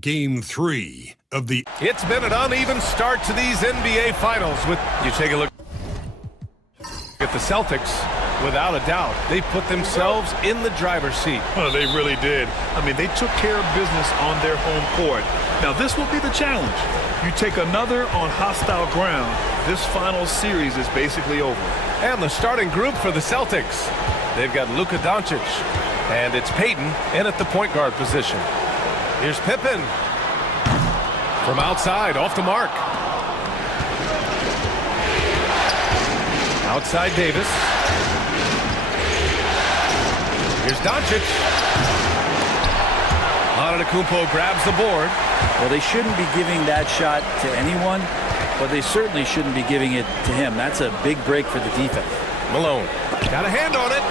Game 3 of the... It's been an uneven start to these NBA Finals. You take a look at the Celtics, without a doubt, they put themselves in the driver's seat. Well, they really did. I mean, they took care of business on their home court. Now, this will be the challenge. You take another on hostile ground, this final series is basically over. And the starting group for the Celtics. They've got Luka Doncic, and it's Payton in at the point guard position. Here's Pippen. From outside, off the mark. Outside Davis. Here's Doncic. Antetokounmpo grabs the board. Well, they shouldn't be giving that shot to anyone, but they certainly shouldn't be giving it to him. That's a big break for the defense. Malone got a hand on it.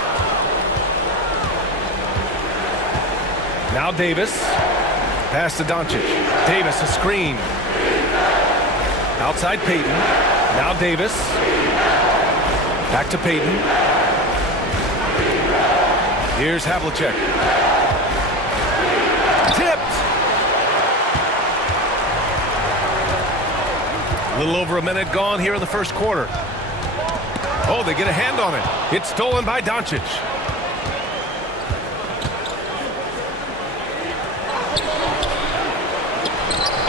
Now Davis. Pass to Doncic. Davis, a screen. Outside Payton. Now Davis. Back to Payton. Here's Havlicek. Tipped. A little over a minute gone here in the first quarter. Oh, they get a hand on it. It's stolen by Doncic.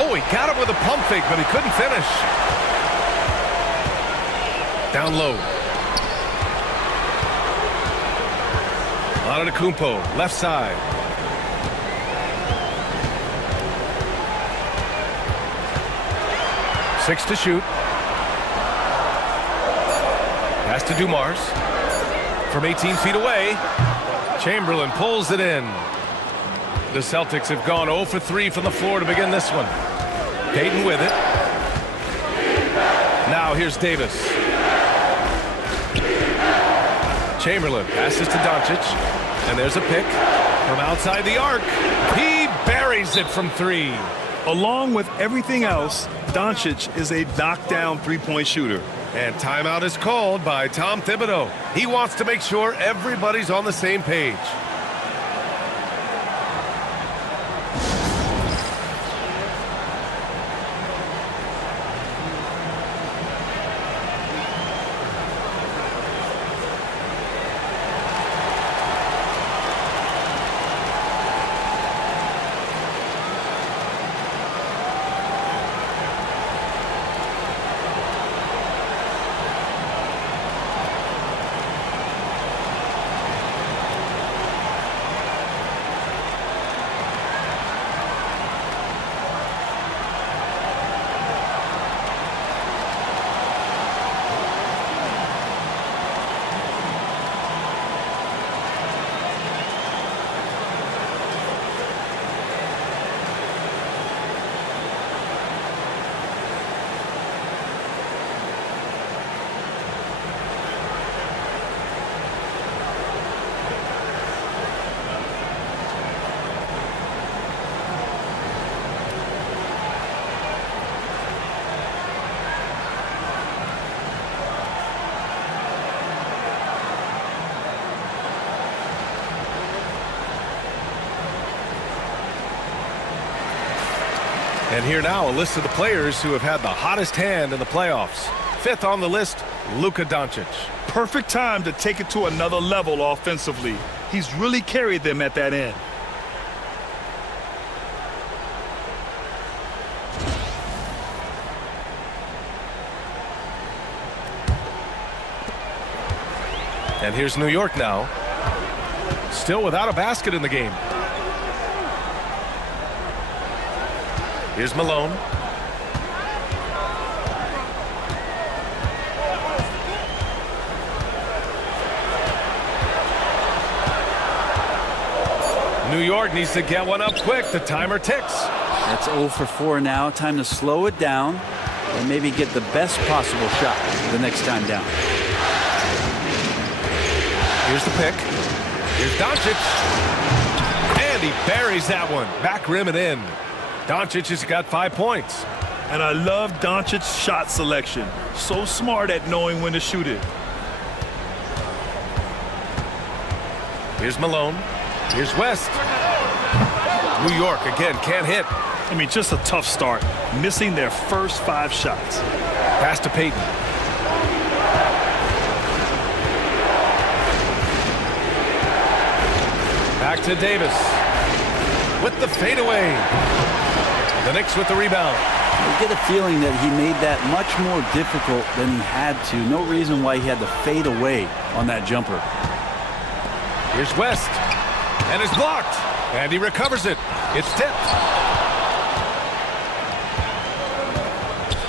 Oh, he got it with a pump fake, but he couldn't finish. Down low. Antetokounmpo, left side. Six to shoot. Pass to Dumars. From 18 feet away. Chamberlain pulls it in. The Celtics have gone 0 for 3 from the floor to begin this one. Payton with it. Now here's Davis. Chamberlain passes to Doncic. And there's a pick from outside the arc. He buries it from 3. Along with everything else, Doncic is a knockdown three-point shooter. And timeout is called by Tom Thibodeau. He wants to make sure everybody's on the same page. And here now, a list of the players who have had the hottest hand in the playoffs. 5th on the list, Luka Doncic. Perfect time to take it to another level offensively. He's really carried them at that end. And here's New York now. Still without a basket in the game. Here's Malone. New York needs to get one up quick. The timer ticks. That's 0 for 4 now. Time to slow it down and maybe get the best possible shot the next time down. Here's the pick. Here's Doncic. And he buries that one. Back rim and in. Doncic has got 5 points. And I love Doncic's shot selection. So smart at knowing when to shoot it. Here's Malone. Here's West. New York again can't hit. I mean, just a tough start, missing their first 5 shots. Pass to Payton. Back to Davis. With the fadeaway. The Knicks with the rebound. You get a feeling that he made that much more difficult than he had to. No reason why he had to fade away on that jumper. Here's West. And it's blocked. And he recovers it. It's tipped.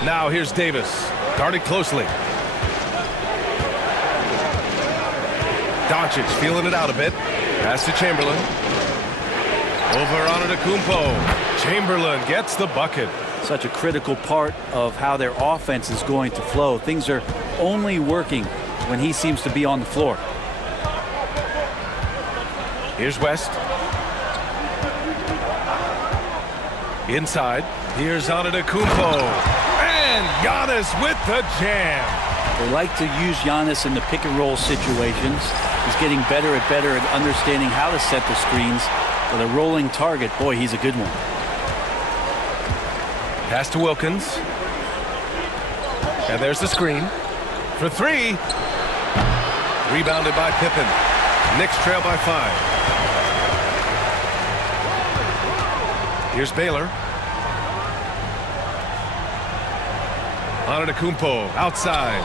Now here's Davis. Guarded closely. Doncic feeling it out a bit. Pass to Chamberlain. Over on Antetokounmpo. Chamberlain gets the bucket. Such a critical part of how their offense is going to flow. Things are only working when he seems to be on the floor. Here's West. Inside. Here's Antetokounmpo. And Giannis with the jam. They like to use Giannis in the pick and roll situations. He's getting better at understanding how to set the screens. With a rolling target, boy, he's a good one. Pass to Wilkins. And there's the screen. For 3. Rebounded by Pippen. Knicks trail by 5. Here's Baylor. Antetokounmpo outside.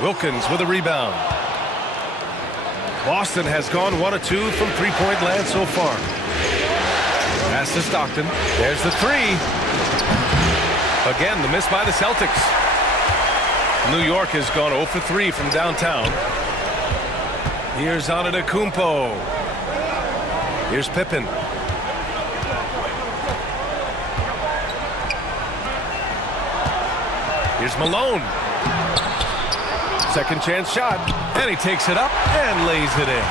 Wilkins with a rebound. Boston has gone 1 of 2 from three-point land so far. Pass to Stockton. There's the 3. Again, the miss by the Celtics. New York has gone 0 for 3 from downtown. Here's Antetokounmpo. Here's Pippen. Here's Malone. Second chance shot, and he takes it up and lays it in.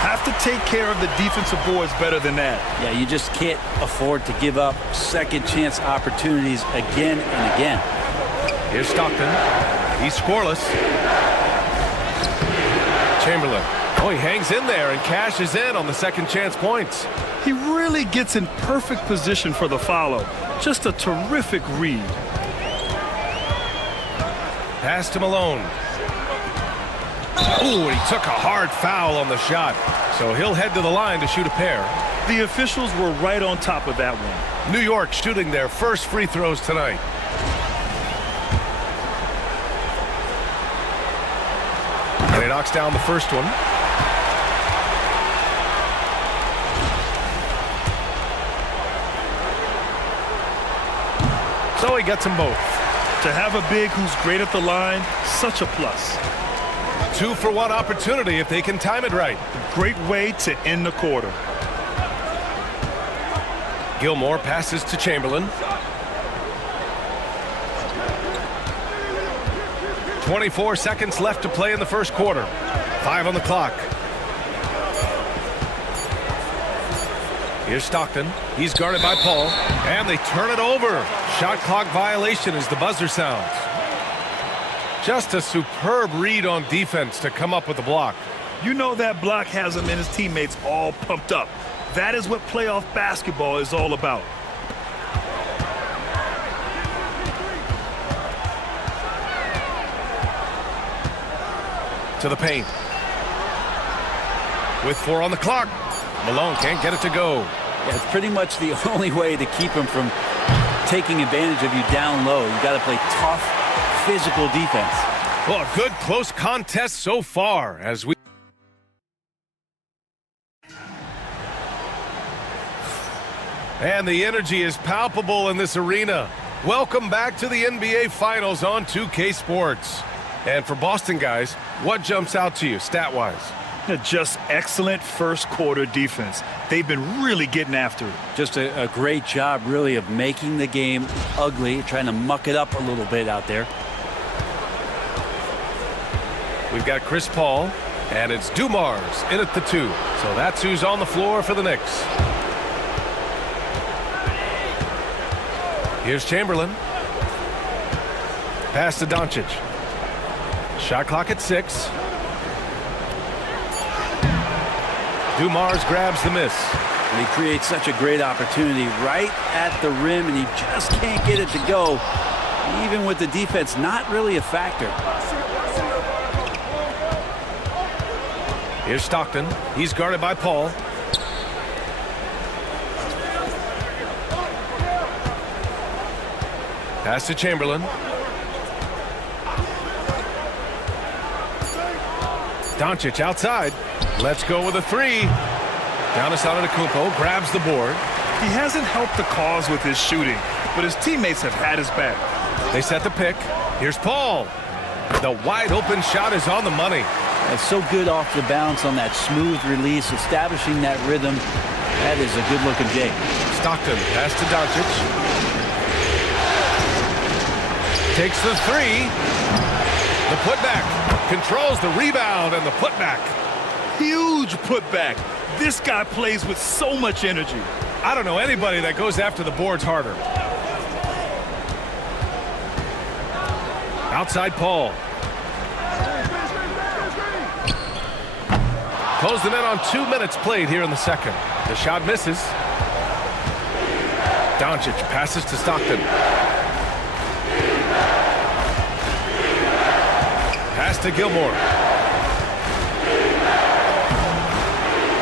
Have to take care of the defensive boards better than that. Yeah, you just can't afford to give up second chance opportunities again and again. Here's Stockton. He's scoreless. Chamberlain. Oh, he hangs in there and cashes in on the second chance points. He really gets in perfect position for the follow. Just a terrific read. Pass to Malone. Ooh, he took a hard foul on the shot. So he'll head to the line to shoot a pair. The officials were right on top of that one. New York shooting their first free throws tonight. And he knocks down the first one. So he gets them both. To have a big who's great at the line, such a plus. 2-for-1 opportunity if they can time it right. Great way to end the quarter. Gilmore passes to Chamberlain. 24 seconds left to play in the first quarter. 5 on the clock. Here's Stockton. He's guarded by Paul. And they turn it over. Shot clock violation as the buzzer sounds. Just a superb read on defense to come up with the block. You know that block has him and his teammates all pumped up. That is what playoff basketball is all about. To the paint. With 4 on the clock. Malone can't get it to go. Yeah, it's pretty much the only way to keep him from taking advantage of you down low. You got to play tough, physical defense. Well, a good close contest so far as we. And the energy is palpable in this arena. Welcome back to the NBA Finals on 2K Sports. And for Boston guys, what jumps out to you stat-wise? Just excellent first quarter defense. They've been really getting after it. Just a great job, really, of making the game ugly, trying to muck it up a little bit out there. We've got Chris Paul, and it's Dumars in at the 2. So that's who's on the floor for the Knicks. Here's Chamberlain. Pass to Doncic. Shot clock at 6. Dumars grabs the miss. And he creates such a great opportunity right at the rim, and he just can't get it to go, even with the defense not really a factor. Here's Stockton. He's guarded by Paul. Pass to Chamberlain. Doncic outside. Let's go with a three. Giannis Antetokounmpo grabs the board. He hasn't helped the cause with his shooting, but his teammates have had his back. They set the pick. Here's Paul. The wide open shot is on the money. That's so good off the bounce on that smooth release, establishing that rhythm. That is a good-looking J. Stockton pass to Doncic. Takes the three. The putback. Controls the rebound and the putback. Huge putback. This guy plays with so much energy. I don't know anybody that goes after the boards harder. Outside Paul. Close them in on 2 minutes played here in the second. The shot misses. Doncic passes to Stockton. Pass to Gilmore.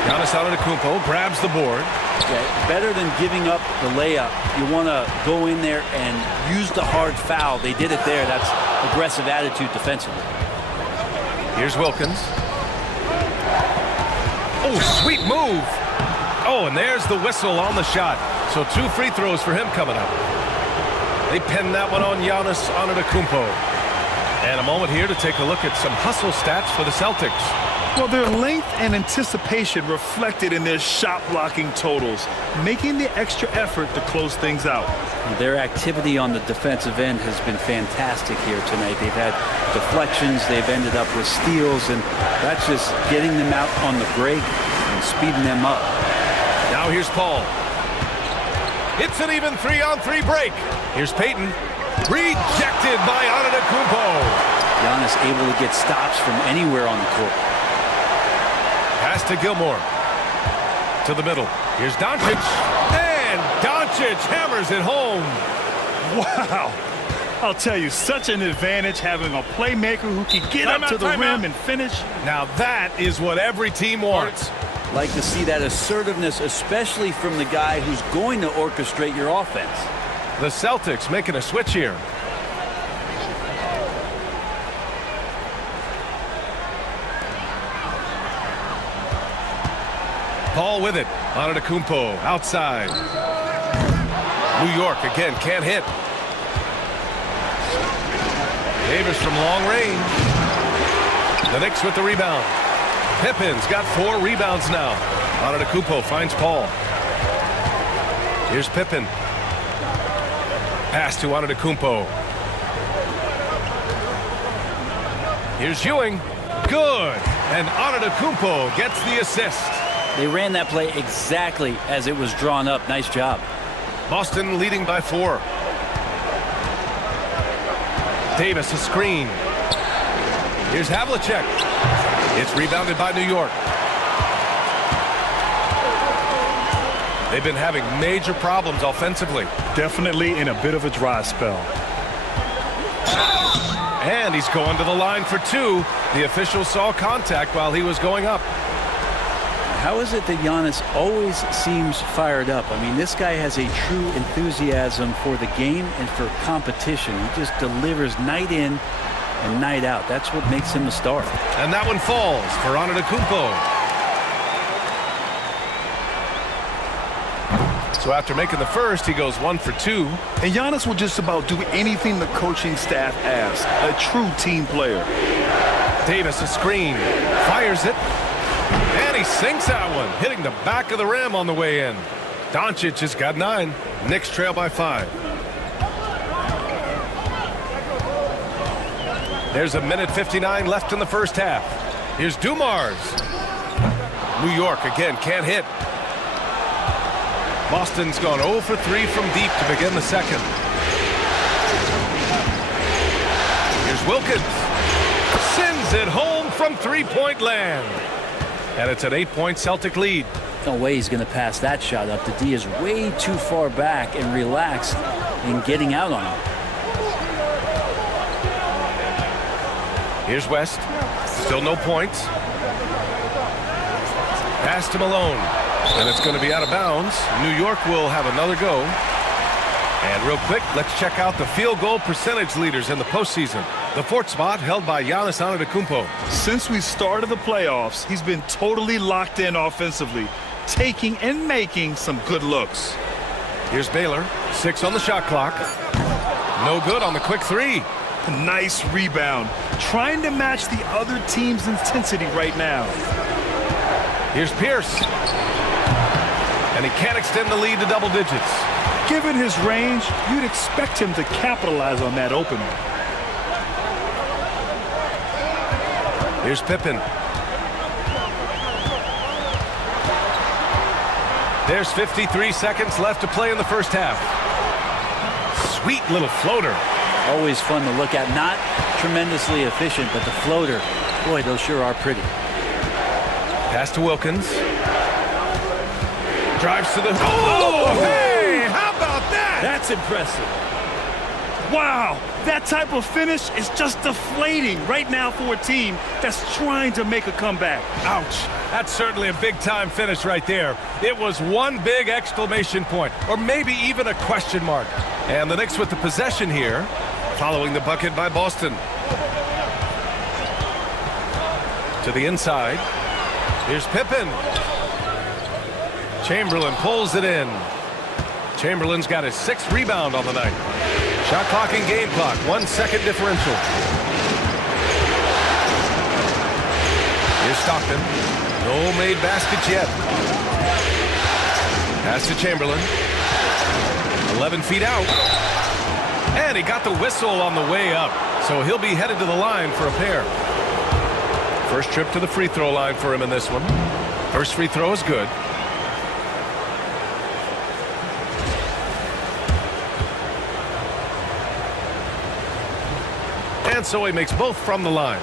Giannis Antetokounmpo grabs the board. Okay. Better than giving up the layup, you want to go in there and use the hard foul. They did it there. That's aggressive attitude defensively. Here's Wilkins. Oh, sweet move. Oh, and there's the whistle on the shot. So 2 free throws for him coming up. They pin that one on Giannis Antetokounmpo. And a moment here to take a look at some hustle stats for the Celtics. Well, their length and anticipation reflected in their shot blocking totals, making the extra effort to close things out. Their activity on the defensive end has been fantastic here tonight. They've had deflections, they've ended up with steals, and that's just getting them out on the break and speeding them up. Now here's Paul. It's an even 3-on-3 break. Here's Payton. Rejected by Antetokounmpo. Giannis able to get stops from anywhere on the court. Pass to Gilmore. To the middle. Here's Doncic. And Doncic hammers it home. Wow. I'll tell you, such an advantage having a playmaker who can get up to the rim and finish. Now that is what every team wants. Like to see that assertiveness, especially from the guy who's going to orchestrate your offense. The Celtics making a switch here. Paul with it. Antetokounmpo outside. New York again can't hit. Davis from long range. The Knicks with the rebound. Pippen's got 4 rebounds now. Antetokounmpo finds Paul. Here's Pippen. Pass to Antetokounmpo. Here's Ewing. Good. And Antetokounmpo gets the assist. They ran that play exactly as it was drawn up. Nice job. Boston leading by 4. Davis a screen. Here's Havlicek. It's rebounded by New York. They've been having major problems offensively. Definitely in a bit of a dry spell. And he's going to the line for 2. The official saw contact while he was going up. How is it that Giannis always seems fired up? I mean, this guy has a true enthusiasm for the game and for competition. He just delivers night in and night out. That's what makes him a star. And that one falls for Antetokounmpo. So after making the first, he goes 1 for 2. And Giannis will just about do anything the coaching staff asks. A true team player. Davis a screen. Fires it. And he sinks that one, hitting the back of the rim on the way in. Doncic has got 9. Knicks trail by 5. There's 1:59 left in the first half. Here's Dumars. New York again can't hit. Boston's gone 0 for 3 from deep to begin the second. Here's Wilkins. Sends it home from 3-point land. And it's an 8-point Celtic lead. No way he's going to pass that shot up. The D is way too far back and relaxed in getting out on him. Here's West. Still no points. Pass to Malone. And it's going to be out of bounds. New York will have another go. And real quick, let's check out the field goal percentage leaders in the postseason. The fourth spot held by Giannis Antetokounmpo. Since we started the playoffs, he's been totally locked in offensively, taking and making some good looks. Here's Baylor. 6 on the shot clock. No good on the quick three. Nice rebound. Trying to match the other team's intensity right now. Here's Pierce. And he can't extend the lead to double digits. Given his range, you'd expect him to capitalize on that opening. Here's Pippen. There's 53 seconds left to play in the first half. Sweet little floater. Always fun to look at. Not tremendously efficient, but the floater, boy, those sure are pretty. Pass to Wilkins. Drives to the... Oh, hey! How about that? That's impressive. Wow, that type of finish is just deflating right now for a team that's trying to make a comeback. Ouch. That's certainly a big-time finish right there. It was one big exclamation point, or maybe even a question mark. And the Knicks with the possession here, following the bucket by Boston. To the inside. Here's Pippen. Chamberlain pulls it in. Chamberlain's got his 6th rebound on the night. Shot clock and game clock, 1 second differential. Here's Stockton. No made baskets yet. Pass to Chamberlain. 11 feet out. And he got the whistle on the way up. So he'll be headed to the line for a pair. First trip to the free throw line for him in this one. First free throw is good. And so he makes both from the line.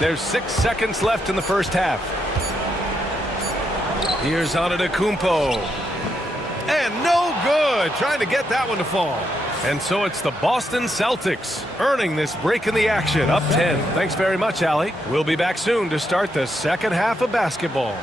There's 6 seconds left in the first half. Here's Antetokounmpo. And no good. Trying to get that one to fall. And so it's the Boston Celtics earning this break in the action. Up 10. Thanks very much, Allie. We'll be back soon to start the second half of basketball.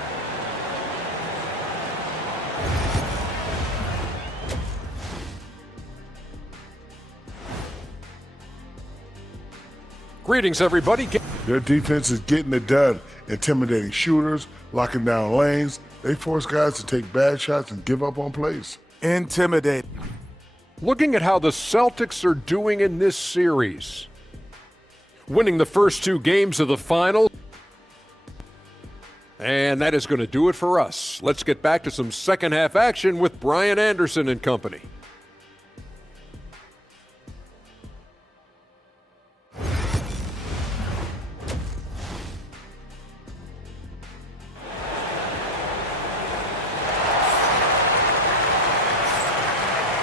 Greetings, everybody. Their defense is getting it done, intimidating shooters, locking down lanes. They force guys to take bad shots and give up on plays. Intimidating. Looking at how the Celtics are doing in this series. Winning the first 2 games of the final. And that is going to do it for us. Let's get back to some second half action with Brian Anderson and company.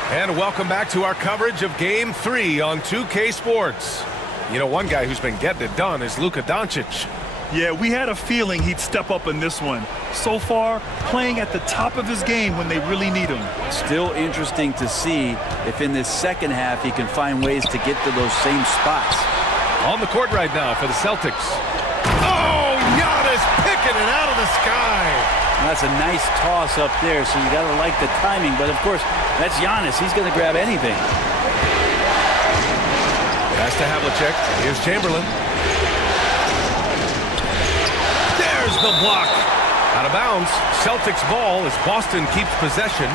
And welcome back to our coverage of Game 3 on 2K Sports. You know, one guy who's been getting it done is Luka Doncic. Yeah, we had a feeling he'd step up in this one. So far, playing at the top of his game when they really need him. Still interesting to see if in this second half he can find ways to get to those same spots. On the court right now for the Celtics. Oh, Giannis picking it out of the sky. Now, that's a nice toss up there, so you got to like the timing. But, of course, that's Giannis. He's going to grab anything. Pass to Havlicek. Here's Chamberlain. There's the block. Out of bounds. Celtics ball as Boston keeps possession.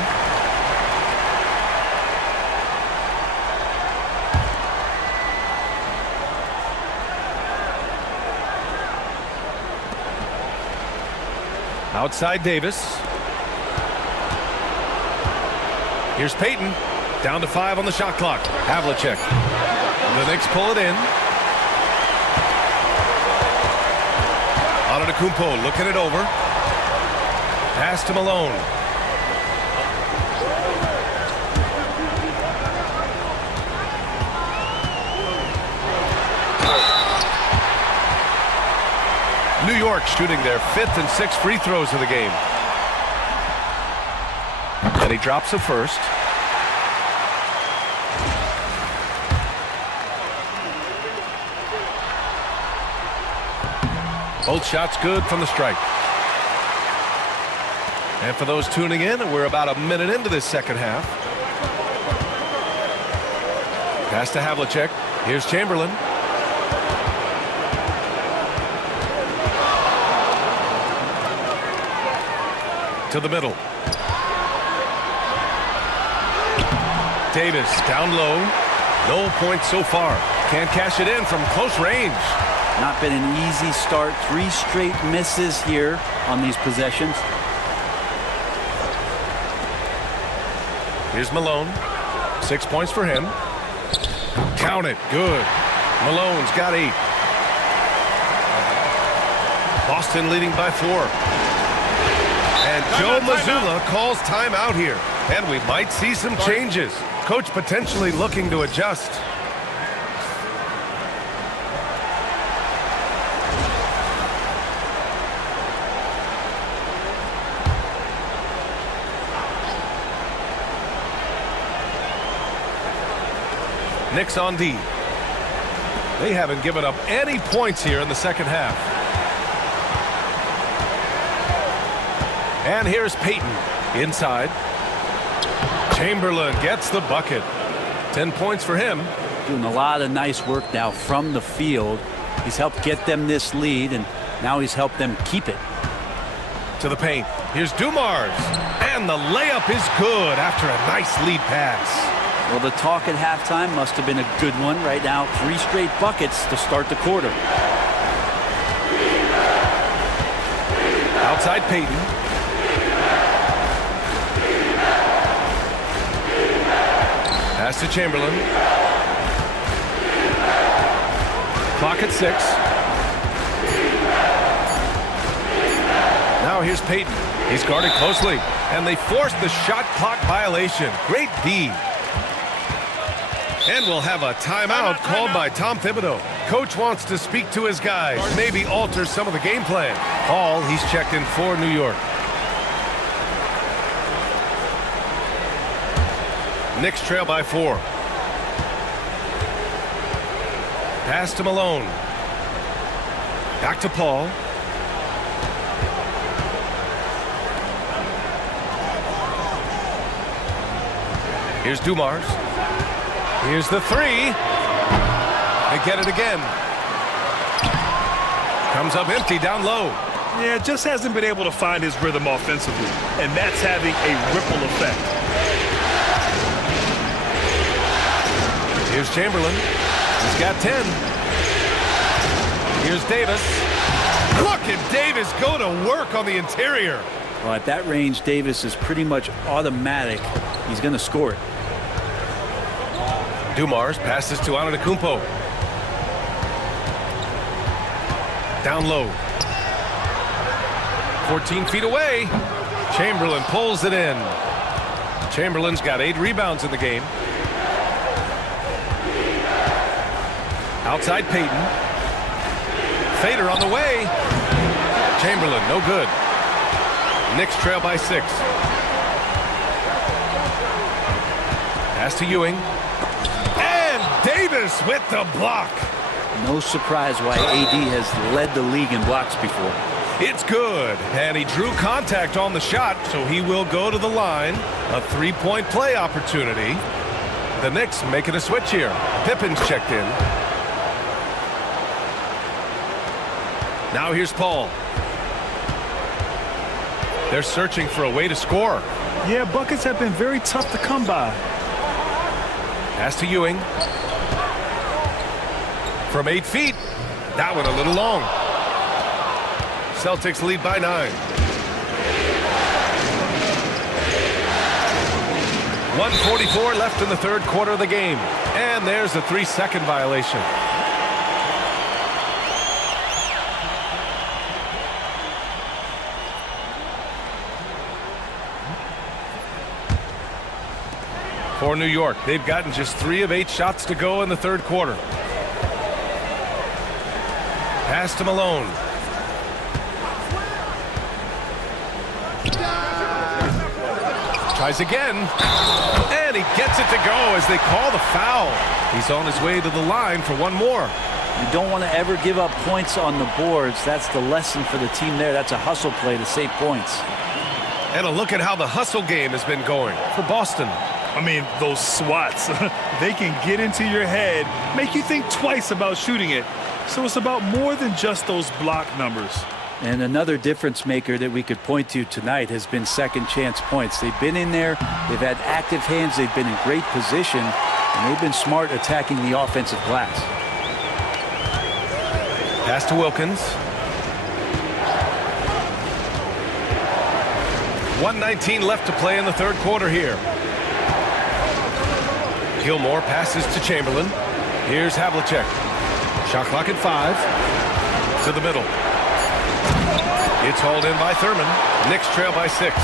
Outside Davis. Here's Payton. Down to 5 on the shot clock. Havlicek. The Knicks pull it in. Antetokounmpo looking it over. Pass to Malone. York shooting their 5th and 6th free throws of the game. And he drops the first. Both shots good from the stripe. And for those tuning in, we're about a minute into this second half. Pass to Havlicek. Here's Chamberlain. To the middle. Davis down low. No points so far. Can't cash it in from close range. Not been an easy start. 3 straight misses here on these possessions. Here's Malone. 6 points for him. Count it. Good. Malone's got 8. Boston leading by 4. And Joe Mazzulla calls timeout here. And we might see some changes. Coach potentially looking to adjust. Knicks on D. They haven't given up any points here in the second half. And here's Payton inside. Chamberlain gets the bucket. 10 points for him. Doing a lot of nice work now from the field. He's helped get them this lead, and now he's helped them keep it. To the paint. Here's Dumars. And the layup is good after a nice lead pass. Well, the talk at halftime must have been a good one. Right now, 3 straight buckets to start the quarter. Outside Payton. Pass to Chamberlain. Clock at 6. Now here's Payton. He's guarded closely. And they force the shot clock violation. Great D. And we'll have a timeout called by Tom Thibodeau. Coach wants to speak to his guys, maybe alter some of the game plan. Hall, he's checked in for New York. Knicks trail by 4. Pass to Malone. Back to Paul. Here's Dumars. Here's the 3. They get it again. Comes up empty down low. Yeah, just hasn't been able to find his rhythm offensively, and that's having a ripple effect. Here's Chamberlain. He's got 10. Here's Davis. Look at Davis go to work on the interior. Well, at that range, Davis is pretty much automatic. He's going to score it. Dumars passes to Antetokounmpo. Down low. 14 feet away. Chamberlain pulls it in. Chamberlain's got 8 rebounds in the game. Outside Payton. Fader on the way. Chamberlain, no good. Knicks trail by 6. Pass to Ewing. Davis with the block. No surprise why AD has led the league in blocks before. It's good. And he drew contact on the shot, so he will go to the line. A 3-point play opportunity. The Knicks making a switch here. Pippen's checked in. Now here's Paul. They're searching for a way to score. Yeah, buckets have been very tough to come by. Pass to Ewing. From 8 feet. That one a little long. Celtics lead by 9. 1:44 left in the third quarter of the game. And there's a 3-second violation. For New York, they've gotten just 3 of 8 shots to go in the third quarter. Pass to Malone. Tries again. And he gets it to go as they call the foul. He's on his way to the line for one more. You don't want to ever give up points on the boards. That's the lesson for the team there. That's a hustle play to save points. And a look at how the hustle game has been going for Boston. I mean, those swats, they can get into your head, make you think twice about shooting it. So it's about more than just those block numbers. And another difference maker that we could point to tonight has been second chance points. They've been in there, they've had active hands, they've been in great position, and they've been smart attacking the offensive glass. Pass to Wilkins. 1:19 left to play in the third quarter here. Gilmore passes to Chamberlain. Here's Havlicek. Shot clock at 5. To the middle. It's hauled in by Thurman. Knicks trail by 6.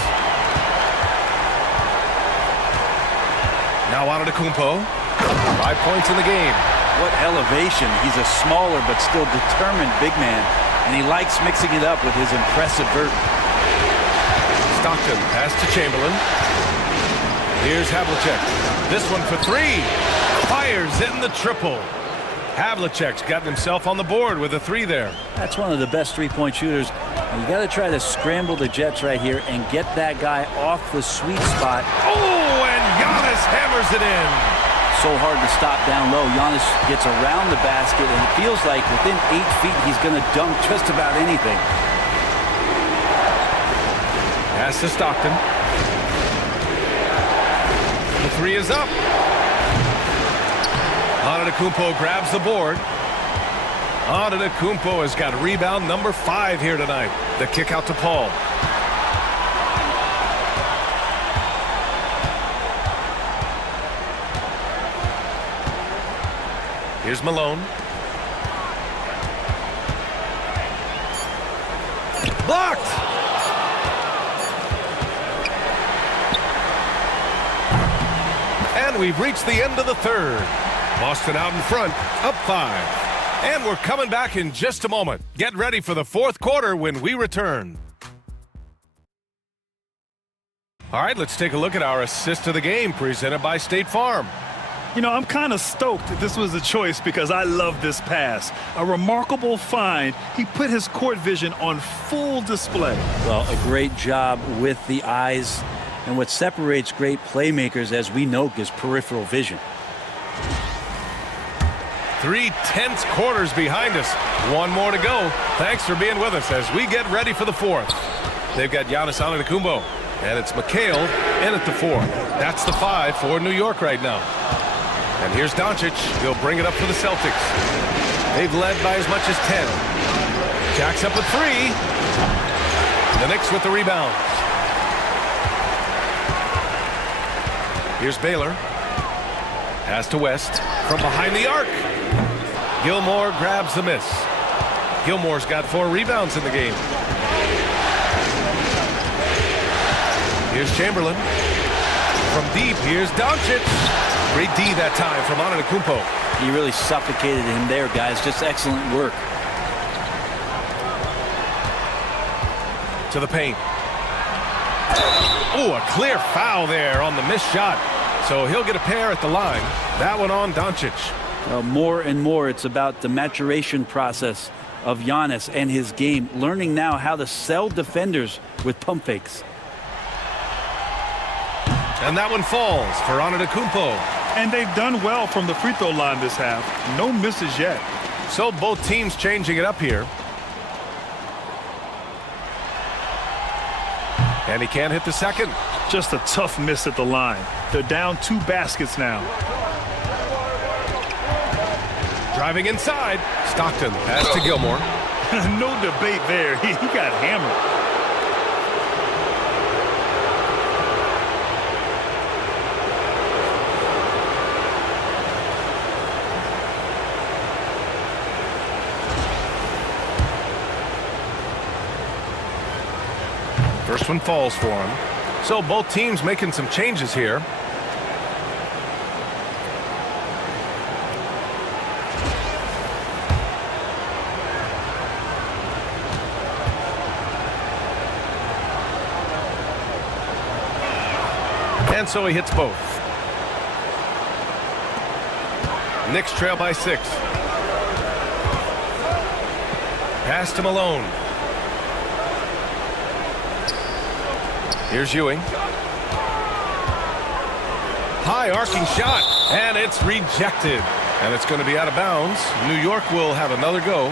Now Antetokounmpo. 5 points in the game. What elevation. He's a smaller but still determined big man, and he likes mixing it up with his impressive vert. Stockton pass to Chamberlain. Here's Havlicek. This one for 3. Fires in the triple. Havlicek's got himself on the board with a 3 there. That's one of the best three-point shooters. And you got to try to scramble the Jets right here and get that guy off the sweet spot. Oh, and Giannis hammers it in. So hard to stop down low. Giannis gets around the basket, and it feels like within 8 feet he's going to dunk just about anything. Pass to Stockton. The 3 is up. Antetokounmpo grabs the board. Antetokounmpo has got rebound number 5 here tonight. The kick out to Paul. Here's Malone. Blocked! And we've reached the end of the third. Boston out in front, up 5. And we're coming back in just a moment. Get ready for the fourth quarter when we return. All right, let's take a look at our assist of the game presented by State Farm. You know, I'm kind of stoked that this was a choice because I love this pass. A remarkable find. He put his court vision on full display. Well, a great job with the eyes. And what separates great playmakers, as we know, is peripheral vision. 3 tense quarters behind us. One more to go. Thanks for being with us as we get ready for the fourth. They've got Giannis Antetokounmpo, and it's McHale in at the 4. That's the 5 for New York right now. And here's Doncic. He'll bring it up for the Celtics. They've led by as much as 10. Jacks up with 3. The Knicks with the rebound. Here's Baylor. Pass to West from behind the arc. Gilmore grabs the miss. Gilmore's got 4 rebounds in the game. Here's Chamberlain. From deep, here's Doncic. Great D that time from Antetokounmpo. He really suffocated him there, guys. Just excellent work. To the paint. Oh, a clear foul there on the missed shot. So he'll get a pair at the line. That one on Doncic. More and more, it's about the maturation process of Giannis and his game, learning now how to sell defenders with pump fakes. And that one falls for Antetokounmpo. And they've done well from the free throw line this half. No misses yet. So both teams changing it up here. And he can't hit the second. Just a tough miss at the line. They're down 2 baskets now. Driving inside. Stockton pass to Gilmore. No debate there. He got hammered. First one falls for him. So both teams making some changes here. And so he hits both. Knicks trail by 6. Pass to Malone. Here's Ewing. High arcing shot, and it's rejected. And it's going to be out of bounds. New York will have another go.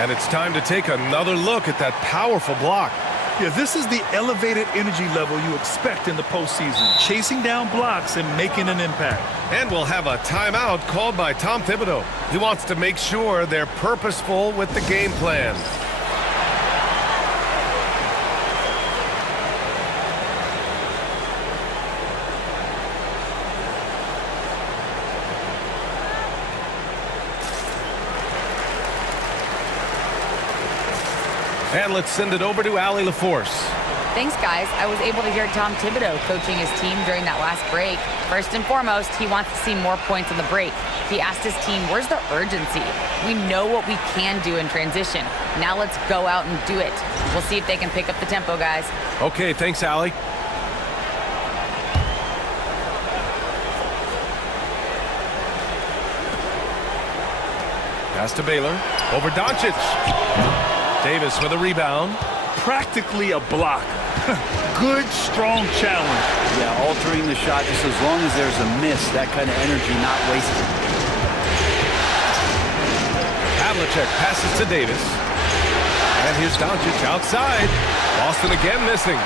And it's time to take another look at that powerful block. Yeah, this is the elevated energy level you expect in the postseason. Chasing down blocks and making an impact. And we'll have a timeout called by Tom Thibodeau. He wants to make sure they're purposeful with the game plan. And let's send it over to Allie LaForce. Thanks, guys. I was able to hear Tom Thibodeau coaching his team during that last break. First and foremost, he wants to see more points on the break. He asked his team, where's the urgency? We know what we can do in transition. Now let's go out and do it. We'll see if they can pick up the tempo, guys. Okay, thanks, Allie. Pass to Baylor. Over Doncic. Davis with a rebound. Practically a block. Good, strong challenge. Yeah, altering the shot just as long as there's a miss. That kind of energy not wasted. Havlicek passes to Davis. And here's Doncic outside. Boston again missing.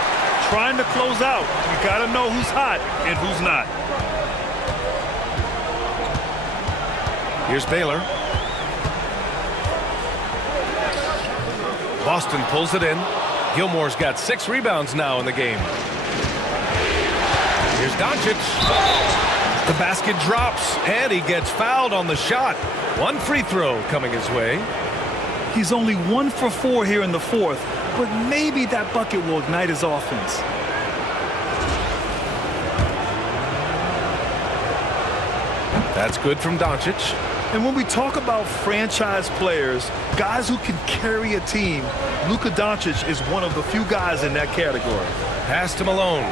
Trying to close out. You got to know who's hot and who's not. Here's Baylor. Boston pulls it in. Gilmore's got 6 rebounds now in the game. Here's Doncic. The basket drops, and he gets fouled on the shot. 1 free throw coming his way. He's only 1 for 4 here in the fourth, but maybe that bucket will ignite his offense. That's good from Doncic. And when we talk about franchise players, guys who can carry a team, Luka Doncic is one of the few guys in that category. Pass to Malone.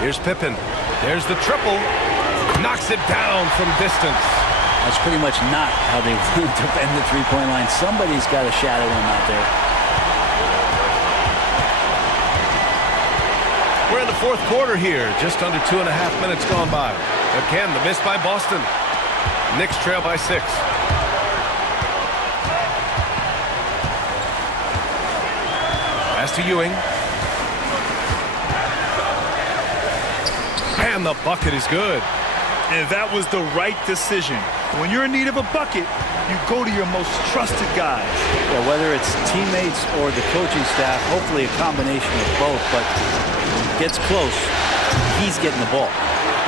Here's Pippen. There's the triple. Knocks it down from distance. That's pretty much not how they want to defend the three-point line. Somebody's got to shadow him out there. We're in the fourth quarter here. Just under 2.5 minutes gone by. Again, the miss by Boston. Knicks trail by 6. Pass to Ewing. And the bucket is good. And that was the right decision. When you're in need of a bucket, you go to your most trusted guys. Yeah, whether it's teammates or the coaching staff, hopefully a combination of both, but gets close, he's getting the ball.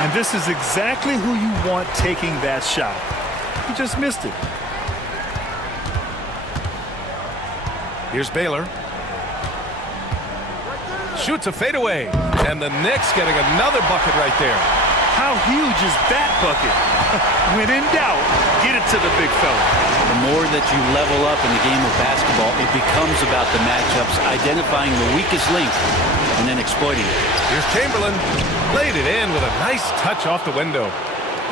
And this is exactly who you want taking that shot. He just missed it. Here's Baylor. Shoots a fadeaway. And the Knicks getting another bucket right there. How huge is that bucket? When in doubt, get it to the big fella. The more that you level up in the game of basketball, it becomes about the matchups, identifying the weakest link, and then exploiting it. Here's Chamberlain. Laid it in with a nice touch off the window.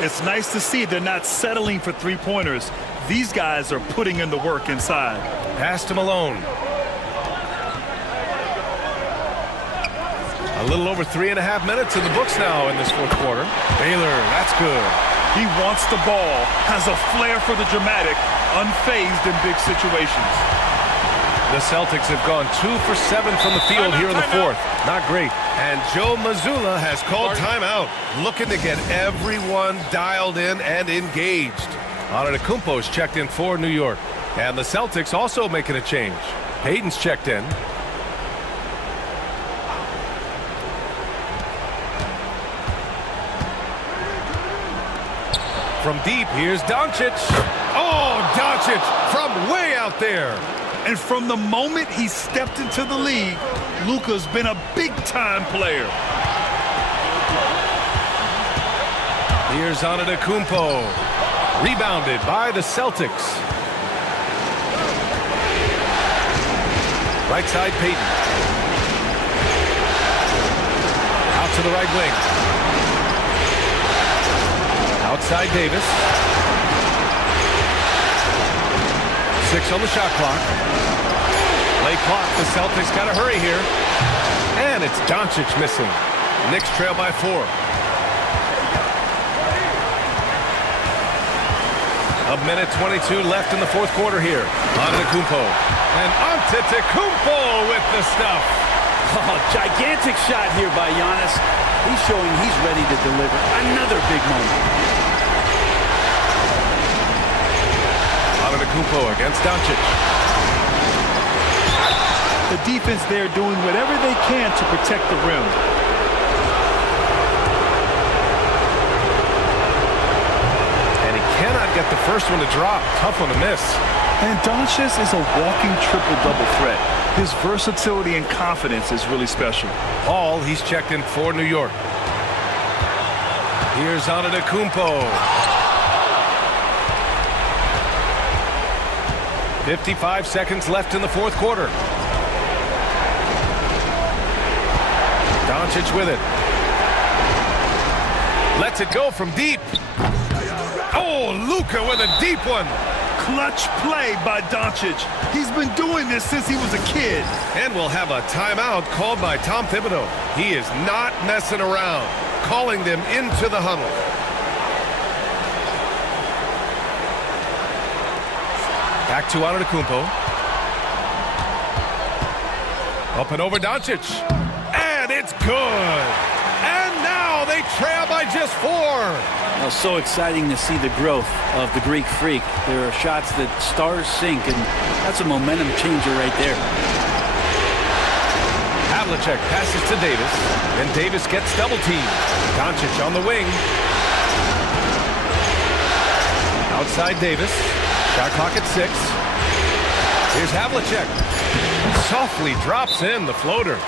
It's nice to see they're not settling for three-pointers. These guys are putting in the work inside. Pass to Malone. A little over 3.5 minutes in the books now in this fourth quarter. Baylor, that's good. He wants the ball, has a flair for the dramatic, unfazed in big situations. The Celtics have gone 2 for 7 from the field here in the fourth. Not great. And Joe Mazzulla has called timeout, looking to get everyone dialed in and engaged. Antetokounmpo's checked in for New York. And the Celtics also making a change. Hayden's checked in. From deep, here's Doncic. Oh, Doncic from way out there. And from the moment he stepped into the league, Luka's been a big-time player. Here's Antetokounmpo. Rebounded by the Celtics. Right side, Payton. out to the right wing. Outside Davis. 6 on the shot clock. Late clock. The Celtics got to hurry here. And it's Doncic missing. Knicks trail by 4. A minute 22 left in the fourth quarter here. Antetokounmpo. And Antetokounmpo with the stuff. Oh, gigantic shot here by Giannis. He's showing he's ready to deliver another big moment. Antetokounmpo against Doncic. The defense there doing whatever they can to protect the rim. And he cannot get the first one to drop. Tough one to miss. And Doncic is a walking triple-double threat. His versatility and confidence is really special. Paul, he's checked in for New York. Here's Antetokounmpo. 55 seconds left in the fourth quarter. Doncic with it. Lets it go from deep. Oh, Luka with a deep one. Clutch play by Doncic. He's been doing this since he was a kid. And we'll have a timeout called by Tom Thibodeau. He is not messing around, calling them into the huddle. Back to Antetokounmpo. Up and over Doncic. And it's good. And now they trail by just 4. Well, so exciting to see the growth of the Greek Freak. There are shots that stars sink, and that's a momentum changer right there. Havlicek passes to Davis, and Davis gets double-teamed. Doncic on the wing. Outside Davis. Shot clock at 6. Here's Havlicek. Softly drops in the floater.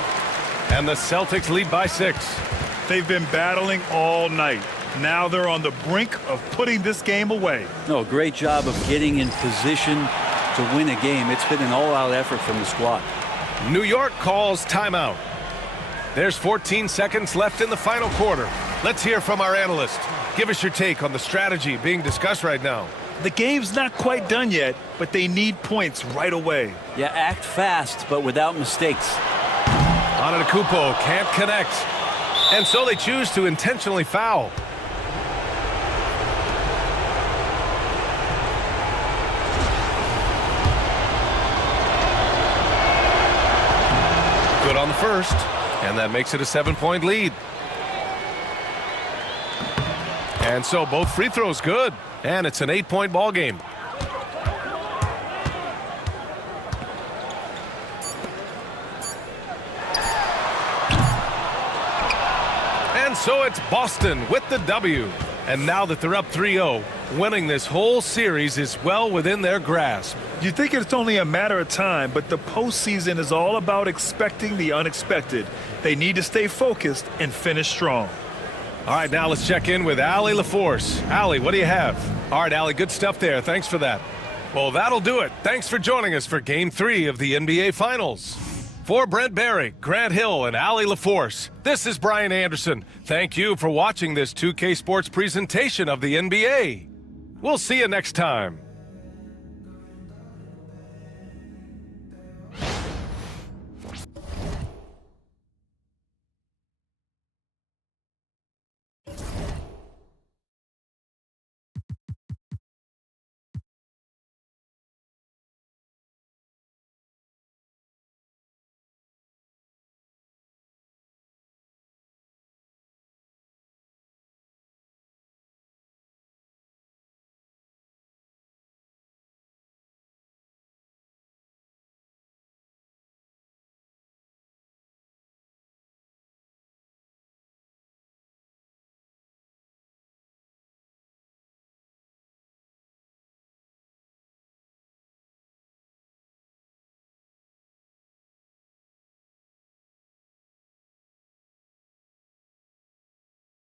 And the Celtics lead by 6. They've been battling all night. Now they're on the brink of putting this game away. No, great job of getting in position to win a game. It's been an all-out effort from the squad. New York calls timeout. There's 14 seconds left in the final quarter. Let's hear from our analyst. Give us your take on the strategy being discussed right now. The game's not quite done yet, but they need points right away. Yeah, act fast, but without mistakes. Antetokounmpo can't connect. And so they choose to intentionally foul. Good on the first, and that makes it a 7-point lead. And so both free throws good, and it's an 8-point ball game. And so it's Boston with the W. And now that they're up 3-0, winning this whole series is well within their grasp. You think it's only a matter of time, but the postseason is all about expecting the unexpected. They need to stay focused and finish strong. All right, now let's check in with Allie LaForce. Allie, what do you have? All right, Allie, good stuff there. Thanks for that. Well, that'll do it. Thanks for joining us for Game 3 of the NBA Finals. For Brent Barry, Grant Hill, and Allie LaForce, this is Brian Anderson. Thank you for watching this 2K Sports presentation of the NBA. We'll see you next time.